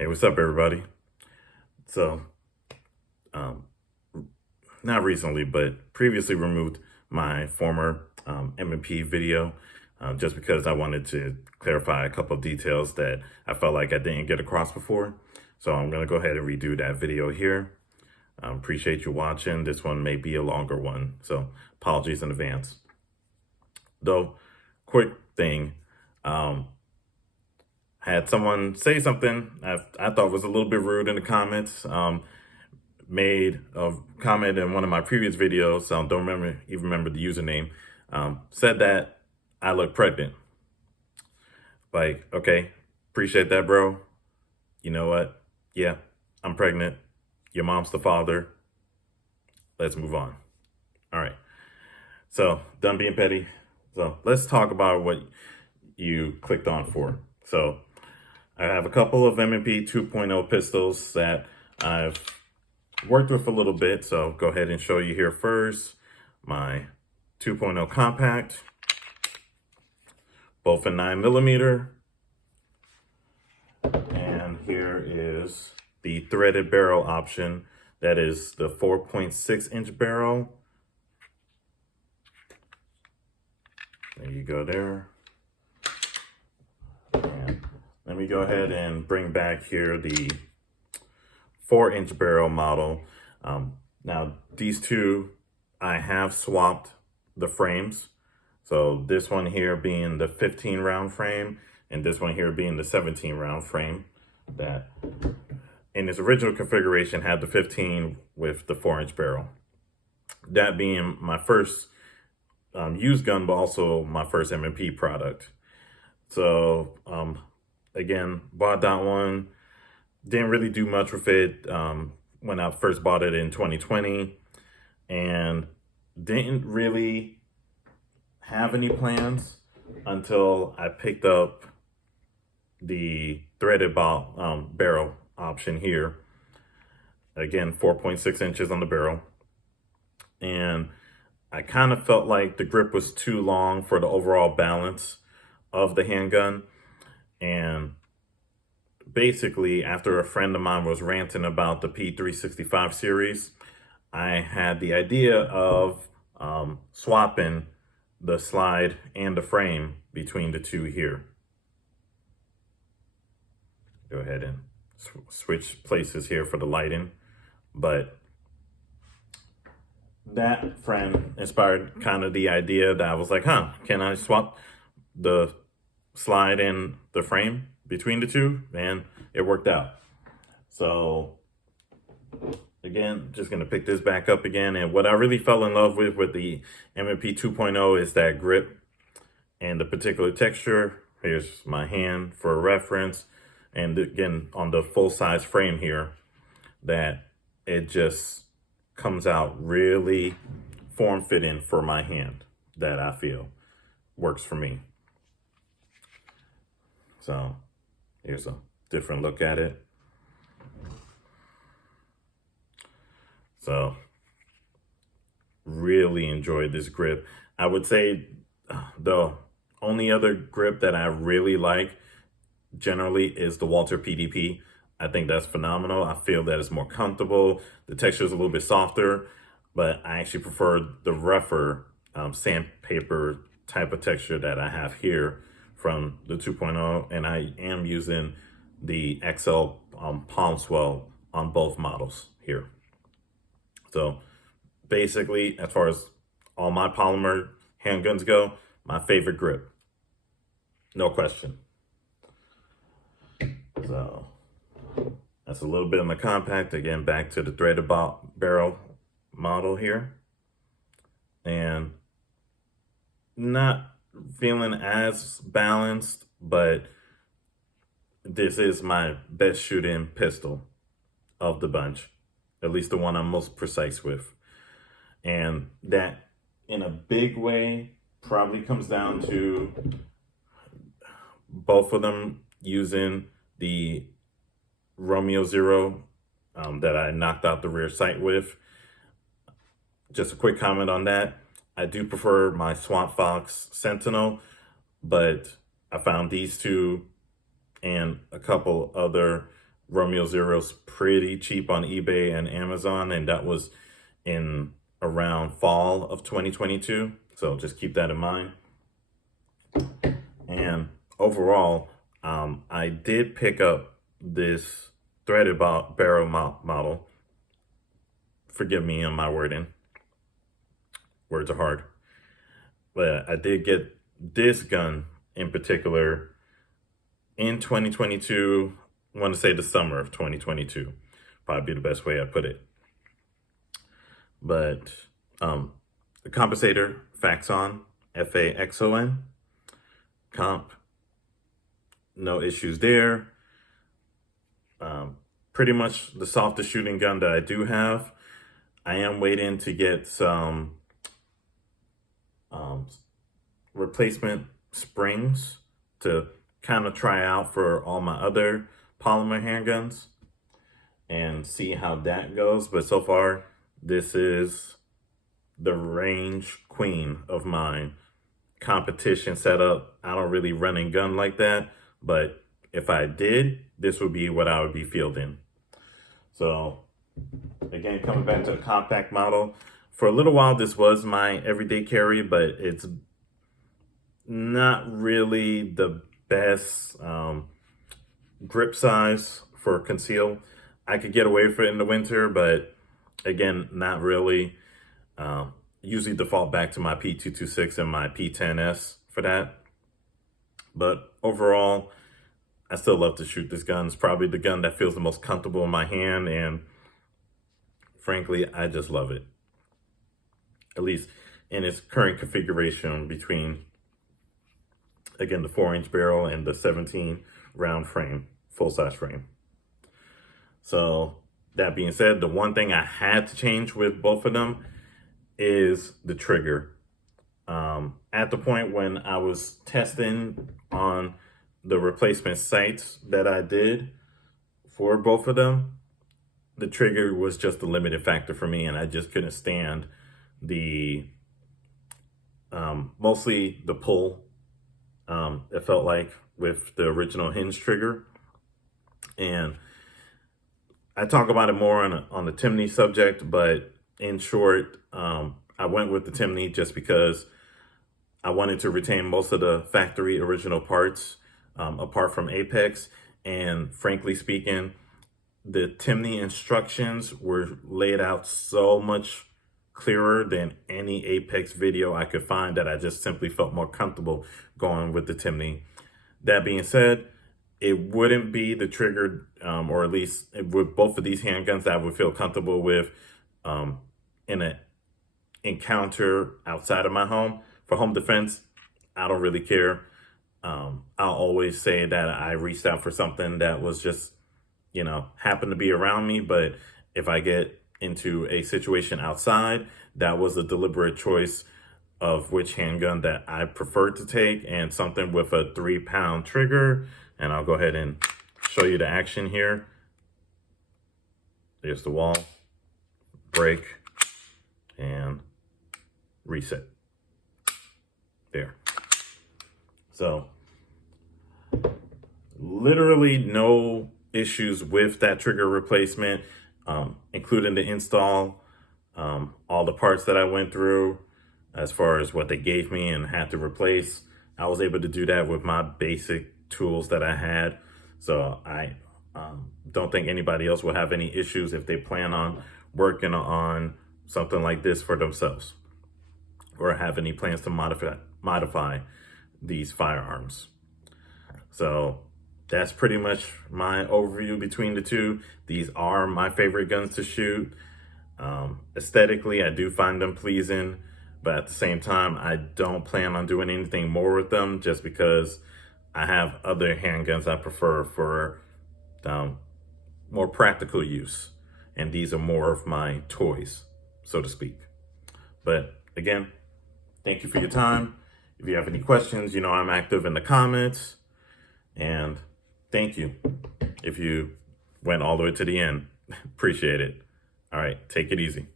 Hey, what's up, everybody? So, um, not recently, but previously removed my former M&P video just because I wanted to clarify a couple of details that I felt like I didn't get across before. So I'm going to go ahead and redo that video here. Appreciate you watching. This one may be a longer one, so apologies in advance. Though, quick thing, had someone say something I thought was a little bit rude in the comments. Made a comment in one of my previous videos, so I don't remember the username, said that I look pregnant. Like, okay, appreciate that, bro. You know what? Yeah, I'm pregnant. Your mom's the father. Let's move on. All right. So, done being petty. So, let's talk about what you clicked on for. So, I have a couple of M&P 2.0 pistols that I've worked with a little bit, so go ahead and show you here first. My 2.0 compact, both in 9mm. And here is the threaded barrel option. That is the 4.6-inch barrel. There you go there. And let me go ahead and bring back here the 4-inch barrel model. Now, these two, I have swapped the frames. So this one here being the 15-round frame, and this one here being the 17-round frame that in its original configuration had the 15 with the 4-inch barrel. That being my first used gun, but also my first M&P product. So again, bought that one. Didn't really do much with it when I first bought it in 2020, and didn't really have any plans until I picked up the threaded barrel option here. Again, 4.6 inches on the barrel. And I kind of felt like the grip was too long for the overall balance of the handgun. And basically, after a friend of mine was ranting about the P365 series, I had the idea of swapping the slide and the frame between the two here. Go ahead and switch places here for the lighting. But that friend inspired kind of the idea that I was like, can I swap the slide and the frame between the two? And it worked out. So again, just gonna pick this back up again. And what I really fell in love with the M&P 2.0 is that grip and the particular texture. Here's my hand for a reference. And again, on the full size frame here, that it just comes out really form fitting for my hand, that I feel works for me. So here's a different look at it. So really enjoyed this grip. I would say the only other grip that I really like generally is the Walther PDP. I think that's phenomenal. I feel that it's more comfortable. The texture is a little bit softer, but I actually prefer the rougher sandpaper type of texture that I have here from the 2.0. And I am using the XL palm swell on both models here. So basically, as far as all my polymer handguns go, my favorite grip. No question. So that's a little bit on the compact. Again, back to the threaded barrel model here. And not feeling as balanced, but this is my best shooting pistol of the bunch. At least the one I'm most precise with. And that, in a big way, probably comes down to both of them using the Romeo Zero that I knocked out the rear sight with. Just a quick comment on that. I do prefer my Swamp Fox Sentinel, but I found these two and a couple other Romeo Zero's pretty cheap on eBay and Amazon, and that was in around fall of 2022. So just keep that in mind. And overall, I did pick up this threaded barrel model. Forgive me on my wording. Words are hard. But I did get this gun in particular in 2022. I want to say the summer of 2022. Probably be the best way I put it. But the compensator, Faxon, Faxon, comp, no issues there. Pretty much the softest shooting gun that I do have. I am waiting to get some replacement springs to kind of try out for all my other polymer handguns and see how that goes. But so far, this is the range queen of mine. Competition setup. I don't really run and gun like that, but if I did, this would be what I would be fielding. So again, coming back to the compact model, for a little while this was my everyday carry, but it's not really the best grip size for conceal. I could get away with it in the winter, but again, not really. Usually default back to my P226 and my P10S for that. But overall, I still love to shoot this gun. It's probably the gun that feels the most comfortable in my hand, and frankly, I just love it. At least in its current configuration between, again, the 4-inch barrel and the 17 round frame, full-size frame. So that being said, the one thing I had to change with both of them is the trigger. At the point when I was testing on the replacement sights that I did for both of them, the trigger was just a limiting factor for me, and I just couldn't stand the mostly the pull. It felt like with the original hinge trigger, and I talk about it more on the Timney subject, but in short, I went with the Timney just because I wanted to retain most of the factory original parts, apart from Apex. And frankly speaking, the Timney instructions were laid out so much clearer than any Apex video I could find that I just simply felt more comfortable going with the Timney. That being said, it wouldn't be the trigger, or at least with both of these handguns that I would feel comfortable with in an encounter outside of my home. For home defense, I don't really care. I'll always say that I reached out for something that was just, happened to be around me. But if I get into a situation outside, that was a deliberate choice of which handgun that I prefer to take, and something with a 3-pound trigger. And I'll go ahead and show you the action here. There's the wall, break, and reset. There. So literally no issues with that trigger replacement, including the install, all the parts that I went through as far as what they gave me and had to replace. I was able to do that with my basic tools that I had. So I don't think anybody else will have any issues if they plan on working on something like this for themselves, or have any plans to modify these firearms. So that's pretty much my overview between the two. These are my favorite guns to shoot. Aesthetically, I do find them pleasing, but at the same time, I don't plan on doing anything more with them, just because I have other handguns I prefer for more practical use. And these are more of my toys, so to speak. But again, thank you for your time. If you have any questions, I'm active in the comments. And thank you if you went all the way to the end. Appreciate it. All right, take it easy.